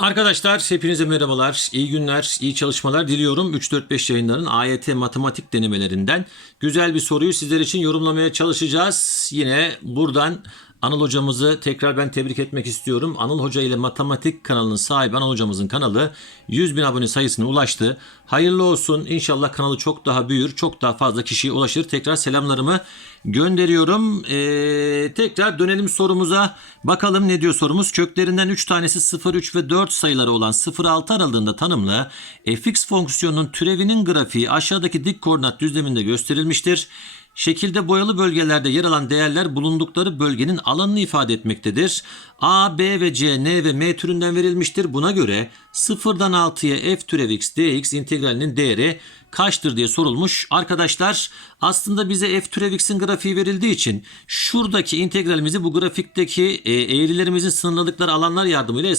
Arkadaşlar hepinize merhabalar, iyi günler, iyi çalışmalar diliyorum. 3-4-5 yayınların AYT matematik denemelerinden güzel bir soruyu sizler için yorumlamaya çalışacağız. Yine buradan Anıl hocamızı tekrar ben tebrik etmek istiyorum. Anıl Hoca ile Matematik kanalının sahibi Anıl hocamızın kanalı 100 bin abone sayısına ulaştı. Hayırlı olsun. İnşallah kanalı çok daha büyür, çok daha fazla kişiye ulaşır. Tekrar selamlarımı gönderiyorum. Ee, tekrar dönelim sorumuza. Bakalım ne diyor sorumuz? Köklerinden 3 tanesi 0, 3 ve 4 sayıları olan 0-6 aralığında tanımlı fx fonksiyonunun türevinin grafiği aşağıdaki dik koordinat düzleminde gösterilmiştir. Şekilde boyalı bölgelerde yer alan değerler bulundukları bölgenin alanını ifade etmektedir. A, B ve C, N ve M türünden verilmiştir. Buna göre 0'dan 6'ya f türev x dx integralinin değeri kaçtır diye sorulmuş. Arkadaşlar aslında bize f türev x'in grafiği verildiği için şuradaki integralimizi bu grafikteki e, eğrilerimizin sınırladıkları alanlar yardımıyla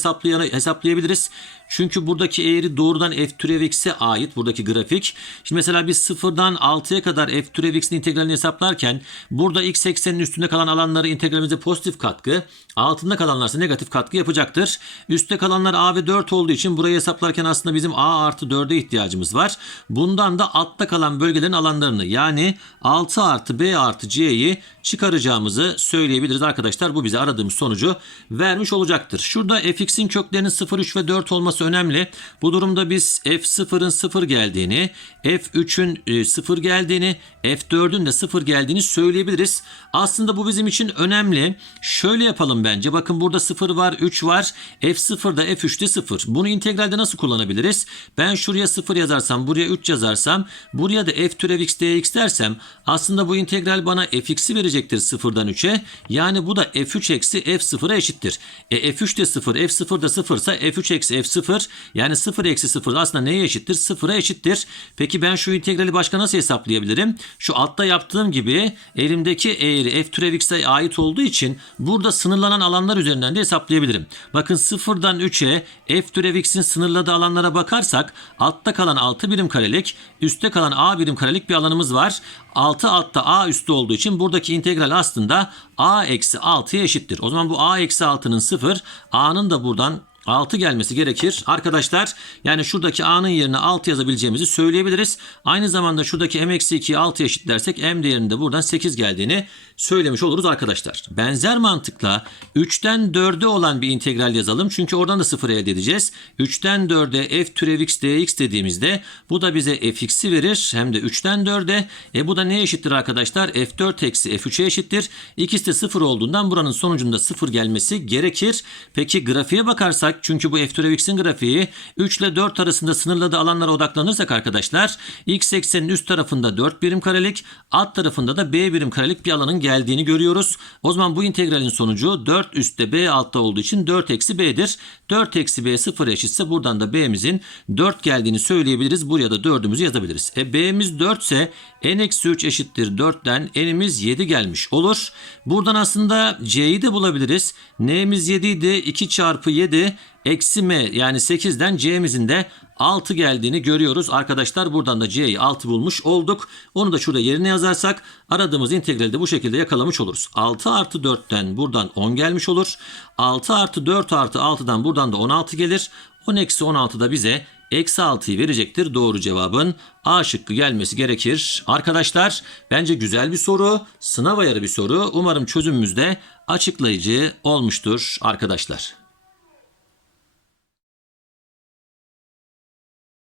hesaplayabiliriz. Çünkü buradaki eğri doğrudan f türev x'e ait buradaki grafik. Şimdi mesela biz 0'dan 6'ya kadar f türev x'in integralini hesaplarken burada x eksenin üstünde kalan alanları integralimize pozitif katkı, altında kalanlarsa negatif katkı yapacaktır. Üstte kalanlar a ve 4 olduğu için burayı hesaplarken aslında bizim a artı 4'e ihtiyacımız var. Bundan da altta kalan bölgelerin alanlarını yani 6 artı b artı c'yi çıkaracağımızı söyleyebiliriz arkadaşlar. Bu bize aradığımız sonucu vermiş olacaktır. Şurada fx'in köklerinin 0, 3 ve 4 olması önemli. Bu durumda biz f0'ın 0 geldiğini, f3'ün e, 0 geldiğini, f4'ün de 0 geldiğini söyleyebiliriz. Aslında bu bizim için önemli. Şöyle yapalım bence. Bakın burada 0 var, 3 var. f0'da f3'te 0. Bunu integralde nasıl kullanabiliriz? Ben şuraya 0 yazarsam, buraya 3 yazarsam, buraya da f türev x dx dersem aslında bu integral bana fx'i verecektir 0'dan 3'e. Yani bu da f3 eksi f0'a eşittir. E f3 de 0, f0 da 0 ise f3 eksi f0 yani 0 eksi 0 aslında neye eşittir? 0'a eşittir. Peki ben şu integrali başka nasıl hesaplayabilirim? Şu altta yaptığım gibi elimdeki eğri f türev x'e ait olduğu için burada sınırlanan alanlar üzerinden de hesaplayabilirim. Bakın 0'dan 3'e f türev x'in sınırladığı alanlara bakarsak altta kalan 6 birim karelik, üstte kalan a birim karelik bir alanımız var. 6 altta a üstte olduğu için buradaki integral aslında a eksi 6'ya eşittir. O zaman bu a eksi 6'nın 0, a'nın da buradan 6 gelmesi gerekir. Arkadaşlar yani şuradaki a'nın yerine 6 yazabileceğimizi söyleyebiliriz. Aynı zamanda şuradaki m eksi 2'yi 6'ya eşitlersek m değerinde buradan 8 geldiğini söylemiş oluruz arkadaşlar. Benzer mantıkla 3'ten 4'e olan bir integral yazalım. Çünkü oradan da 0 elde edeceğiz. 3'ten 4'e f türev x dx dediğimizde bu da bize fx'i verir. Hem de 3'ten 4'e. E bu da neye eşittir arkadaşlar? f4 eksi f3'e eşittir. İkisi de 0 olduğundan buranın sonucunda 0 gelmesi gerekir. Peki grafiğe bakarsak çünkü bu f türev x'in grafiği 3 ile 4 arasında sınırladığı alanlara odaklanırsak arkadaşlar x eksenin üst tarafında 4 birim karelik alt tarafında da b birim karelik bir alanın geldiğini görüyoruz. O zaman bu integralin sonucu 4 üstte b altta olduğu için 4 eksi b'dir. 4 eksi b 0 eşitse buradan da b'mizin 4 geldiğini söyleyebiliriz. Buraya da 4'ümüzü yazabiliriz. E b'miz 4 ise n eksi 3 eşittir 4'ten n'imiz 7 gelmiş olur. Buradan aslında c'yi de bulabiliriz. n'imiz 7 idi 2 çarpı 7 eksi m yani 8'den c'mizin de 6 geldiğini görüyoruz. Arkadaşlar buradan da c'yi 6 bulmuş olduk. Onu da şurada yerine yazarsak aradığımız integrali de bu şekilde yakalamış oluruz. 6 artı 4'ten buradan 10 gelmiş olur. 6 artı 4 artı 6'dan buradan da 16 gelir. 10 eksi 16 da bize eksi 6'yı verecektir. Doğru cevabın A şıkkı gelmesi gerekir. Arkadaşlar bence güzel bir soru. Sınav ayarı bir soru. Umarım çözümümüz de açıklayıcı olmuştur arkadaşlar.